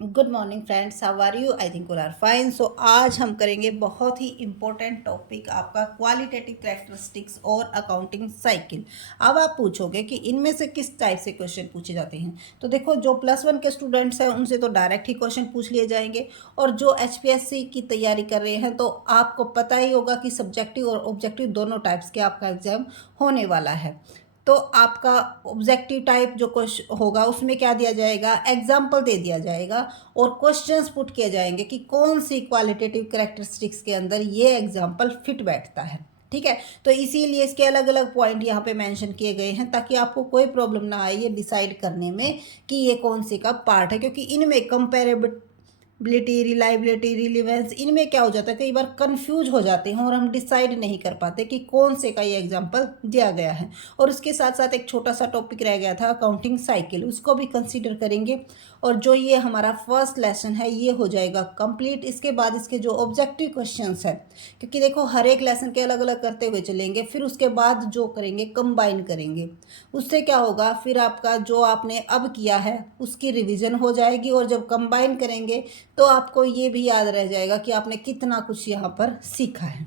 Good morning friends, how are you? I think you are fine. So आज हम करेंगे बहुत ही इंपॉर्टेंट टॉपिक आपका क्वालिटेटिव कैरेक्टरिस्टिक्स और अकाउंटिंग साइकिल। अब आप पूछोगे कि इनमें से किस टाइप से क्वेश्चन पूछे जाते हैं। तो देखो, जो +1 के स्टूडेंट्स हैं उनसे तो डायरेक्ट ही क्वेश्चन पूछ लिए जाएंगे, और जो HPSC की तैयारी कर रहे हैं तो आपको पता ही होगा कि सब्जेक्टिव और ऑब्जेक्टिव दोनों टाइप्स के आपका एग्जाम होने वाला है। तो आपका ऑब्जेक्टिव टाइप जो क्वेश्चन होगा उसमें क्या दिया जाएगा, एग्जाम्पल दे दिया जाएगा और क्वेश्चंस पुट किए जाएंगे कि कौन सी क्वालिटेटिव कैरेक्टरिस्टिक्स के अंदर ये एग्जाम्पल फिट बैठता है। ठीक है, तो इसीलिए इसके अलग अलग पॉइंट यहाँ पे मेंशन किए गए हैं ताकि आपको कोई प्रॉब्लम ना आए ये डिसाइड करने में कि ये कौन सी का पार्ट है, क्योंकि इनमें कंपेरेबिलिटी, रिलायबिलिटी, रिलीवेंस, इनमें क्या हो जाता है, कई बार कंफ्यूज हो जाते हैं और हम डिसाइड नहीं कर पाते कि कौन से का ये एग्जाम्पल दिया गया है। और उसके साथ साथ एक छोटा सा टॉपिक रह गया था अकाउंटिंग साइकिल, उसको भी कंसीडर करेंगे। और जो ये हमारा फर्स्ट लेसन है ये हो जाएगा कंप्लीट। इसके बाद इसके जो ऑब्जेक्टिव क्वेश्चंस है, क्योंकि देखो हर एक लेसन के अलग अलग करते हुए चलेंगे, फिर उसके बाद जो करेंगे कंबाइन करेंगे। उससे क्या होगा, फिर आपका जो आपने अब किया है उसकी रिवीजन हो जाएगी, और जब कंबाइन करेंगे तो आपको ये भी याद रह जाएगा कि आपने कितना कुछ यहाँ पर सीखा है।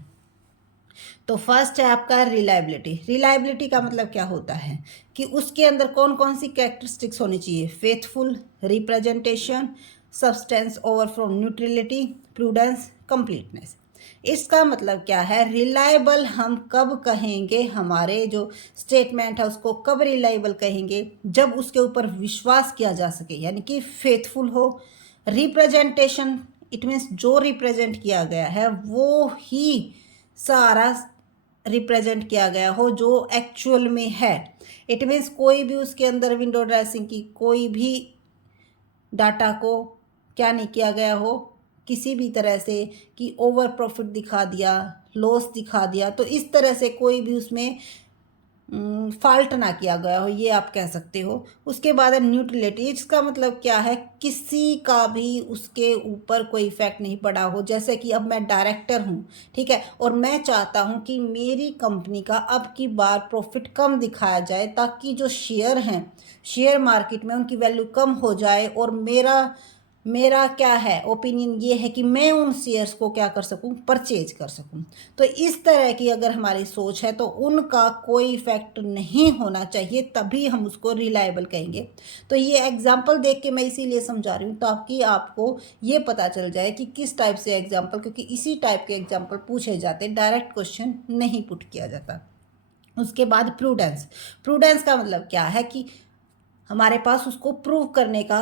तो फर्स्ट है आपका रिलायबिलिटी। रिलायबिलिटी का मतलब क्या होता है कि उसके अंदर कौन कौन सी कैरेक्टरिस्टिक्स होनी चाहिए, faithful, representation, substance over from neutrality, prudence, completeness. इसका मतलब क्या है, रिलायबल हम कब कहेंगे, हमारे जो स्टेटमेंट है उसको कब रिलायबल कहेंगे, जब उसके ऊपर विश्वास किया जा सके, यानी कि फेथफुल हो। रिप्रेजेंटेशन, इट मीन्स जो रिप्रेजेंट किया गया है वो ही सारा रिप्रेजेंट किया गया हो जो एक्चुअल में है। इट मीन्स कोई भी उसके अंदर विंडो ड्रेसिंग की कोई भी डाटा को क्या नहीं किया गया हो किसी भी तरह से, कि ओवर प्रॉफिट दिखा दिया, लॉस दिखा दिया, तो इस तरह से कोई भी उसमें फॉल्ट ना किया गया हो, ये आप कह सकते हो। उसके बाद है न्यूट्रलिटी। इसका मतलब क्या है, किसी का भी उसके ऊपर कोई इफेक्ट नहीं पड़ा हो। जैसे कि अब मैं डायरेक्टर हूँ, ठीक है, और मैं चाहता हूँ कि मेरी कंपनी का अब की बार प्रॉफिट कम दिखाया जाए ताकि जो शेयर हैं शेयर मार्केट में उनकी वैल्यू कम हो जाए, और मेरा मेरा क्या है ओपिनियन ये है कि मैं उन शेयर्स को क्या कर सकूं, परचेज कर सकूं। तो इस तरह की अगर हमारी सोच है तो उनका कोई इफेक्ट नहीं होना चाहिए, तभी हम उसको रिलायबल कहेंगे। तो ये एग्जाम्पल देख के मैं इसीलिए समझा रही हूँ ताकि आपको ये पता चल जाए कि किस टाइप से एग्जाम्पल, क्योंकि इसी टाइप के एग्जाम्पल पूछे जाते, डायरेक्ट क्वेश्चन नहीं पुट किया जाता। उसके बाद प्रूडेंस। प्रूडेंस का मतलब क्या है कि हमारे पास उसको प्रूव करने का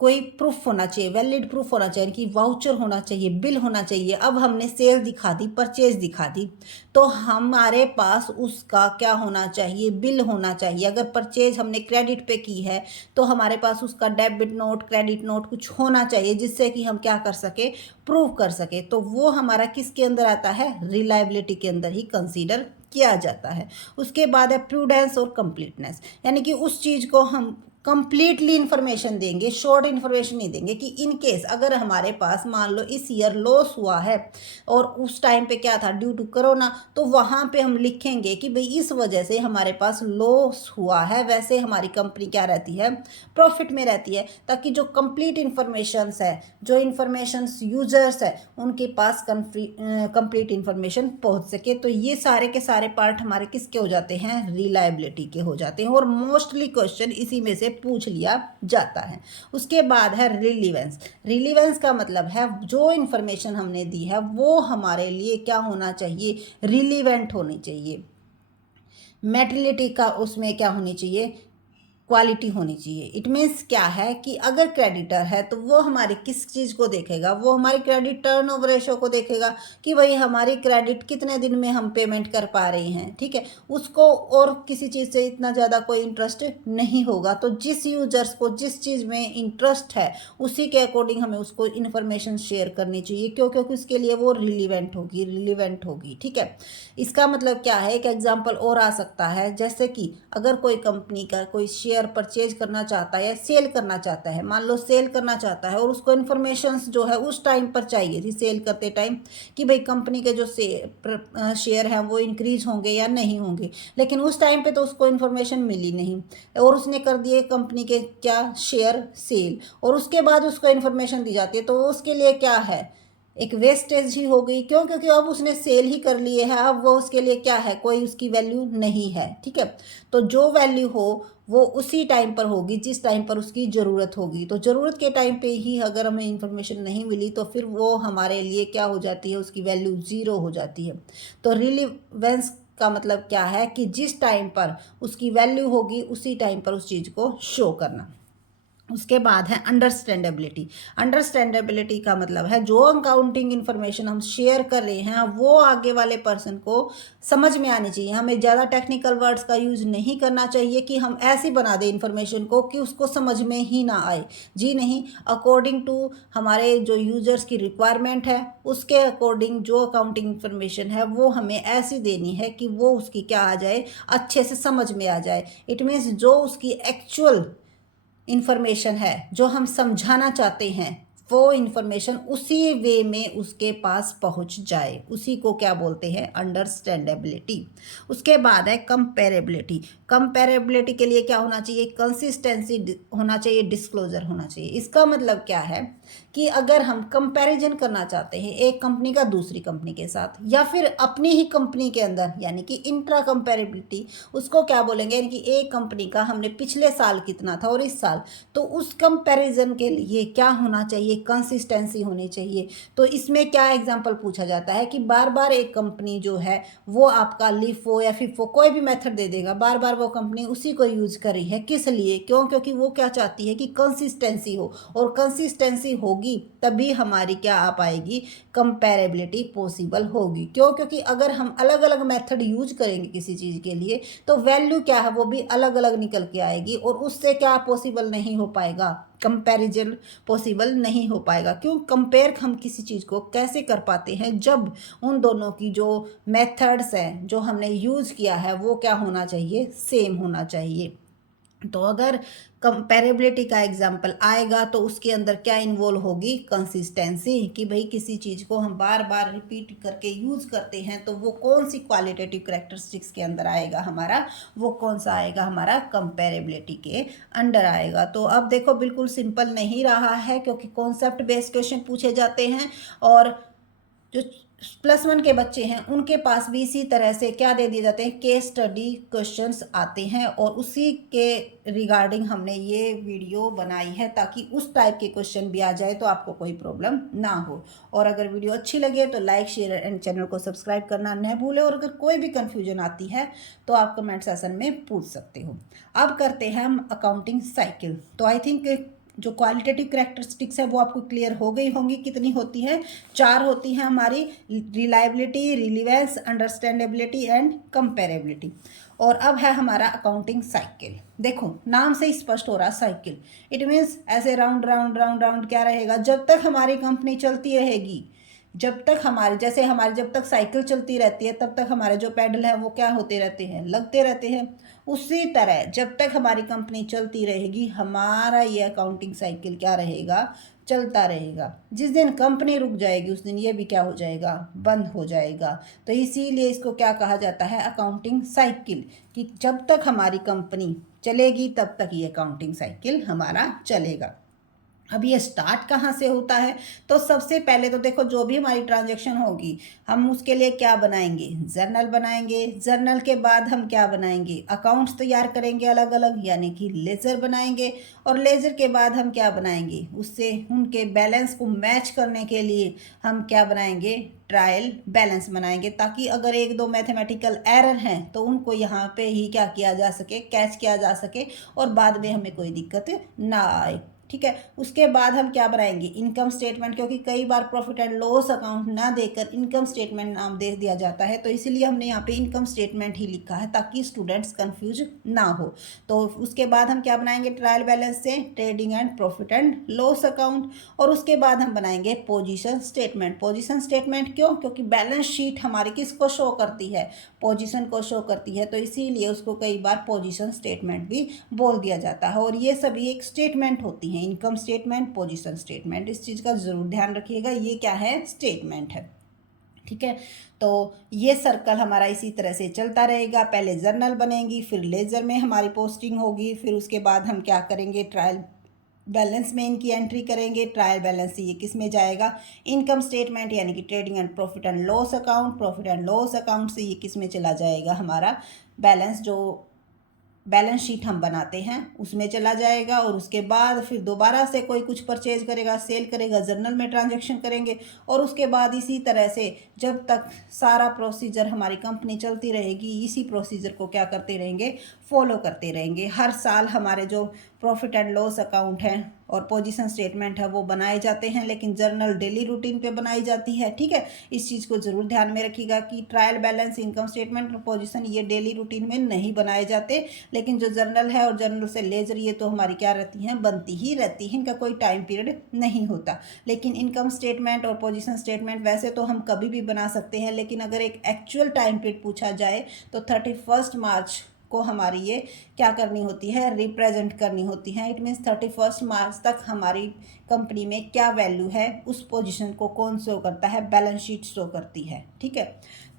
कोई प्रूफ होना चाहिए, वैलिड प्रूफ होना चाहिए, कि वाउचर होना चाहिए, बिल होना चाहिए। अब हमने सेल दिखा दी, परचेज दिखा दी, तो हमारे पास उसका क्या होना चाहिए, बिल होना चाहिए। अगर परचेज हमने क्रेडिट पे की है तो हमारे पास उसका डेबिट नोट, क्रेडिट नोट कुछ होना चाहिए जिससे कि हम क्या कर सके, प्रूव कर सके। तो वो हमारा किसके अंदर आता है, रिलायबिलिटी के अंदर ही कंसीडर किया जाता है। उसके बाद है प्रूडेंस और कंप्लीटनेस, यानी कि उस चीज़ को हम कंप्लीटली इन्फॉर्मेशन देंगे, शॉर्ट इन्फॉर्मेशन नहीं देंगे। कि इन केस अगर हमारे पास मान लो इस ईयर लॉस हुआ है और उस टाइम पे क्या था, ड्यू टू कोरोना, तो वहाँ पे हम लिखेंगे कि भाई इस वजह से हमारे पास लॉस हुआ है, वैसे हमारी कंपनी क्या रहती है, प्रॉफिट में रहती है, ताकि जो कंप्लीट इन्फॉर्मेशन है, जो इन्फॉर्मेशन यूजर्स है उनके पास कंप्लीट इन्फॉर्मेशन पहुँच सके। तो ये सारे के सारे पार्ट हमारे किसके हो जाते हैं, रिलायबिलिटी के हो जाते हैं, और मोस्टली क्वेश्चन इसी में से पूछ लिया जाता है। उसके बाद है रिलीवेंस। रिलीवेंस का मतलब है जो इन्फॉर्मेशन हमने दी है वो हमारे लिए क्या होना चाहिए, रिलीवेंट होनी चाहिए। मेटलिटी का उसमें क्या होनी चाहिए, क्वालिटी होनी चाहिए। इट मीन्स क्या है कि अगर क्रेडिटर है तो वो हमारी किस चीज़ को देखेगा, वो हमारी क्रेडिट टर्नओवर रेशो को देखेगा कि भाई हमारी क्रेडिट कितने दिन में हम पेमेंट कर पा रहे हैं, ठीक है। उसको और किसी चीज़ से इतना ज़्यादा कोई इंटरेस्ट नहीं होगा। तो जिस यूजर्स को जिस चीज़ में इंटरेस्ट है उसी के अकॉर्डिंग हमें उसको इन्फॉर्मेशन शेयर करनी चाहिए, क्यों, क्योंकि उसके लिए वो रिलीवेंट होगी, ठीक है। इसका मतलब क्या है, एक एग्जाम्पल और आ सकता है, जैसे कि अगर कोई कंपनी का कोई शेयर शेयर परचेज करना चाहता है या सेल करना चाहता है, मान लो सेल करना चाहता है और उसको इन्फॉर्मेशन जो है उस टाइम पर चाहिए थी सेल करते टाइम कि भाई कंपनी के जो शेयर हैं वो इंक्रीज होंगे या नहीं होंगे, लेकिन उस टाइम पे तो उसको इन्फॉर्मेशन मिली नहीं और उसने कर दिए कंपनी के क्या शेयर सेल, और उसके बाद उसको इन्फॉर्मेशन दी जाती है, तो उसके लिए क्या है, एक वेस्टेज ही हो गई। क्यों? क्योंकि अब उसने सेल ही कर लिए है, अब वो उसके लिए क्या है, कोई उसकी वैल्यू नहीं है। ठीक है, तो जो वैल्यू हो वो उसी टाइम पर होगी जिस टाइम पर उसकी ज़रूरत होगी। तो ज़रूरत के टाइम पे ही अगर हमें इन्फॉर्मेशन नहीं मिली तो फिर वो हमारे लिए क्या हो जाती है, उसकी वैल्यू ज़ीरो हो जाती है। तो रिलीवेंस का मतलब क्या है कि जिस टाइम पर उसकी वैल्यू होगी उसी टाइम पर उस चीज़ को शो करना। उसके बाद है अंडरस्टैंडेबिलिटी। अंडरस्टैंडेबिलिटी का मतलब है जो अकाउंटिंग इन्फॉर्मेशन हम शेयर कर रहे हैं वो आगे वाले पर्सन को समझ में आनी चाहिए। हमें ज़्यादा टेक्निकल वर्ड्स का यूज़ नहीं करना चाहिए कि हम ऐसी बना दें इन्फॉर्मेशन को कि उसको समझ में ही ना आए। जी नहीं, अकॉर्डिंग टू हमारे जो यूजर्स की रिक्वायरमेंट है उसके अकॉर्डिंग जो अकाउंटिंग इन्फॉर्मेशन है वो हमें ऐसी देनी है कि वो उसकी क्या आ जाए, अच्छे से समझ में आ जाए। इट मीन्स जो उसकी एक्चुअल इन्फॉर्मेशन है जो हम समझाना चाहते हैं वो इन्फॉर्मेशन उसी वे में उसके पास पहुंच जाए, उसी को क्या बोलते हैं, अंडरस्टैंडेबिलिटी। उसके बाद है कंपेरेबिलिटी। कंपेरेबिलिटी के लिए क्या होना चाहिए, कंसिस्टेंसी होना चाहिए, डिस्क्लोजर होना चाहिए। इसका मतलब क्या है कि अगर हम कंपैरिजन करना चाहते हैं एक कंपनी का दूसरी कंपनी के साथ या फिर अपनी ही कंपनी के अंदर, यानी कि इंट्रा कंपेरेबिलिटी, उसको क्या बोलेंगे, यानी कि एक कंपनी का हमने पिछले साल कितना था और इस साल, तो उस कंपैरिजन के लिए क्या होना चाहिए, कंसिस्टेंसी होनी चाहिए। तो इसमें क्या एग्जांपल पूछा जाता है कि बार बार एक कंपनी जो है वो आपका लिफो या फिफो कोई भी मेथड दे देगा, बार बार वो कंपनी उसी को यूज कर रही है, किस लिए, क्यों, क्योंकि वो क्या चाहती है कि कंसिस्टेंसी हो, और कंसिस्टेंसी होगी तभी हमारी क्या आ पाएगी, कंपैरेबिलिटी पॉसिबल होगी। क्यों? क्योंकि अगर हम अलग अलग मेथड यूज करेंगे किसी चीज़ के लिए तो वैल्यू क्या है वो भी अलग अलग निकल के आएगी और उससे क्या पॉसिबल नहीं हो पाएगा, कंपैरिजन पॉसिबल नहीं हो पाएगा। क्यों? कंपेयर हम किसी चीज़ को कैसे कर पाते हैं, जब उन दोनों की जो मेथड्स हैं जो हमने यूज़ किया है वो क्या होना चाहिए, सेम होना चाहिए। तो अगर कंपेरेबिलिटी का एग्जाम्पल आएगा तो उसके अंदर क्या इन्वॉल्व होगी, कंसिस्टेंसी, कि भाई किसी चीज़ को हम बार बार रिपीट करके यूज़ करते हैं तो वो कौन सी क्वालिटेटिव कैरेक्टरिस्टिक्स के अंदर आएगा हमारा, वो कौन सा आएगा हमारा, कंपेरेबिलिटी के अंडर आएगा। तो अब देखो बिल्कुल सिंपल नहीं रहा है क्योंकि कॉन्सेप्ट बेस्ड क्वेश्चन पूछे जाते हैं और जो +1 के बच्चे हैं उनके पास भी इसी तरह से क्या दे दिए जाते हैं, केस स्टडी क्वेश्चंस आते हैं और उसी के रिगार्डिंग हमने ये वीडियो बनाई है ताकि उस टाइप के क्वेश्चन भी आ जाए तो आपको कोई प्रॉब्लम ना हो। और अगर वीडियो अच्छी लगे तो लाइक शेयर एंड चैनल को सब्सक्राइब करना न भूलें, और अगर कोई भी कन्फ्यूजन आती है तो आप कमेंट सेशन में पूछ सकते हो। अब करते हैं हम अकाउंटिंग साइकिल। तो आई थिंक जो क्वालिटेटिव कैरेक्टरिस्टिक्स है वो आपको क्लियर हो गई होंगी, कितनी होती हैं, 4 होती हैं हमारी, reliability, relevance, understandability and comparability. और अब है हमारा अकाउंटिंग साइकिल। देखो नाम से ही स्पष्ट हो रहा साइकिल, इट मीन्स ऐसे राउंड राउंड राउंड राउंड क्या रहेगा, जब तक हमारी कंपनी चलती रहेगी, जब तक हमारी जैसे हमारी जब तक साइकिल चलती रहती है तब तक हमारे जो पैडल है वो क्या होते रहते हैं, लगते रहते हैं। उसी तरह जब तक हमारी कंपनी चलती रहेगी हमारा ये अकाउंटिंग साइकिल क्या रहेगा, चलता रहेगा। जिस दिन कंपनी रुक जाएगी उस दिन ये भी क्या हो जाएगा, बंद हो जाएगा। तो इसीलिए इसको क्या कहा जाता है, अकाउंटिंग साइकिल, कि जब तक हमारी कंपनी चलेगी तब तक ये अकाउंटिंग साइकिल हमारा चलेगा। अब ये स्टार्ट कहाँ से होता है, तो सबसे पहले तो देखो जो भी हमारी ट्रांजैक्शन होगी हम उसके लिए क्या बनाएंगे, जर्नल बनाएंगे। जर्नल के बाद हम क्या बनाएंगे, अकाउंट्स तैयार करेंगे अलग अलग, यानी कि लेजर बनाएंगे। और लेजर के बाद हम क्या बनाएंगे, उससे उनके बैलेंस को मैच करने के लिए हम क्या बनाएंगे, ट्रायल बैलेंस बनाएंगे, ताकि अगर एक दो मैथमेटिकल एरर हैं तो उनको यहाँ पे ही क्या किया जा सके, कैच किया जा सके और बाद में हमें कोई दिक्कत ना आए। ठीक है। उसके बाद हम क्या बनाएंगे, इनकम स्टेटमेंट, क्योंकि कई बार प्रॉफिट एंड लॉस अकाउंट ना देकर इनकम स्टेटमेंट नाम दे दिया जाता है, तो इसीलिए हमने यहाँ पे इनकम स्टेटमेंट ही लिखा है ताकि स्टूडेंट्स कंफ्यूज ना हो। तो उसके बाद हम क्या बनाएंगे, ट्रायल बैलेंस से trading and profit and loss account, और उसके बाद हम बनाएंगे पोजीशन स्टेटमेंट। पोजीशन स्टेटमेंट क्यों, क्योंकि बैलेंस शीट हमारी किसको शो करती है, पोजीशन को शो करती है, तो इसीलिए उसको कई बार पोजीशन स्टेटमेंट भी बोल दिया जाता है। और ये सभी एक स्टेटमेंट होती हैं, इनकम स्टेटमेंट, पोजीशन स्टेटमेंट, इस चीज़ का ज़रूर ध्यान रखिएगा, ये क्या है, स्टेटमेंट है। ठीक है। तो ये सर्कल हमारा इसी तरह से चलता रहेगा, पहले जर्नल बनेगी, फिर लेजर में हमारी पोस्टिंग होगी, फिर उसके बाद हम क्या करेंगे, ट्रायल बैलेंस में इनकी एंट्री करेंगे। ट्रायल बैलेंस से ये किस में जाएगा, इनकम स्टेटमेंट यानी कि trading and profit and loss account. Profit and loss account से ये किस में चला जाएगा, हमारा बैलेंस, जो बैलेंस शीट हम बनाते हैं उसमें चला जाएगा। और उसके बाद फिर दोबारा से कोई कुछ परचेज करेगा, सेल करेगा, जर्नल में ट्रांजैक्शन करेंगे। और उसके बाद इसी तरह से जब तक सारा प्रोसीजर हमारी कंपनी चलती रहेगी, इसी प्रोसीजर को क्या करते रहेंगे, फॉलो करते रहेंगे। हर साल हमारे जो प्रॉफिट एंड लॉस अकाउंट है और पोजीशन स्टेटमेंट है वो बनाए जाते हैं, लेकिन जर्नल डेली रूटीन पे बनाई जाती है। ठीक है, इस चीज़ को ज़रूर ध्यान में रखिएगा कि ट्रायल बैलेंस, इनकम स्टेटमेंट और पोजीशन ये डेली रूटीन में नहीं बनाए जाते, लेकिन जो जर्नल है और जर्नल से लेजर ये तो हमारी क्या रहती हैं, बनती ही रहती हैं, इनका कोई टाइम पीरियड नहीं होता। लेकिन इनकम स्टेटमेंट और पोजीशन स्टेटमेंट वैसे तो हम कभी भी बना सकते हैं, लेकिन अगर एक एक्चुअल टाइम पीरियड पूछा जाए तो 31 मार्च को हमारी ये क्या करनी होती है, रिप्रेजेंट करनी होती है। इट मीन्स 31 मार्च तक हमारी कंपनी में क्या वैल्यू है, उस पोजीशन को कौन शो करता है, बैलेंस शीट शो करती है। ठीक है,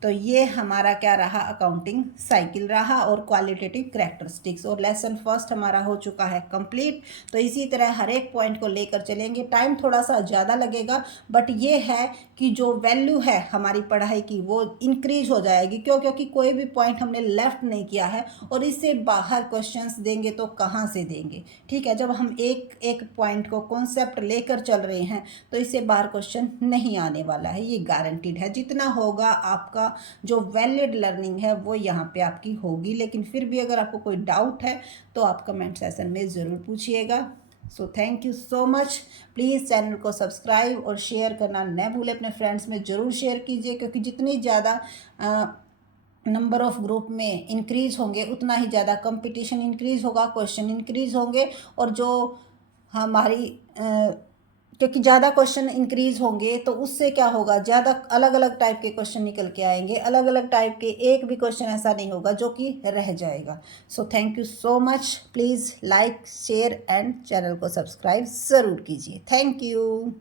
तो ये हमारा क्या रहा, अकाउंटिंग साइकिल रहा और क्वालिटेटिव कैरेक्टरिस्टिक्स, और लेसन फर्स्ट हमारा हो चुका है कंप्लीट। तो इसी तरह हर एक पॉइंट को लेकर चलेंगे, टाइम थोड़ा सा ज़्यादा लगेगा, बट ये है कि जो वैल्यू है हमारी पढ़ाई की वो इंक्रीज हो जाएगी। क्यों, क्योंकि कोई भी पॉइंट हमने लेफ्ट नहीं किया है, और इससे बाहर क्वेश्चंस देंगे तो कहाँ से देंगे। ठीक है, जब हम एक एक पॉइंट को कॉन्सेप्ट लेकर चल रहे हैं तो इससे बाहर क्वेश्चन नहीं आने वाला है, ये गारंटीड है। जितना होगा आपका जो वैलिड लर्निंग है वो यहाँ पे आपकी होगी। लेकिन फिर भी अगर आपको कोई डाउट है तो आप कमेंट सेशन में ज़रूर पूछिएगा। So thank you so much. Please channel को सब्सक्राइब और शेयर करना न भूलें, अपने फ्रेंड्स में ज़रूर शेयर कीजिए, क्योंकि जितनी ज़्यादा नंबर ऑफ़ ग्रुप में इंक्रीज़ होंगे उतना ही ज़्यादा कंपटीशन इंक्रीज़ होगा, क्वेश्चन इंक्रीज़ होंगे, और जो हमारी क्योंकि ज़्यादा क्वेश्चन इंक्रीज़ होंगे तो उससे क्या होगा, ज़्यादा अलग अलग टाइप के क्वेश्चन निकल के आएंगे, अलग अलग टाइप के, एक भी क्वेश्चन ऐसा नहीं होगा जो कि रह जाएगा। So thank you so much. Please like, share and channel को सब्सक्राइब ज़रूर कीजिए। Thank you.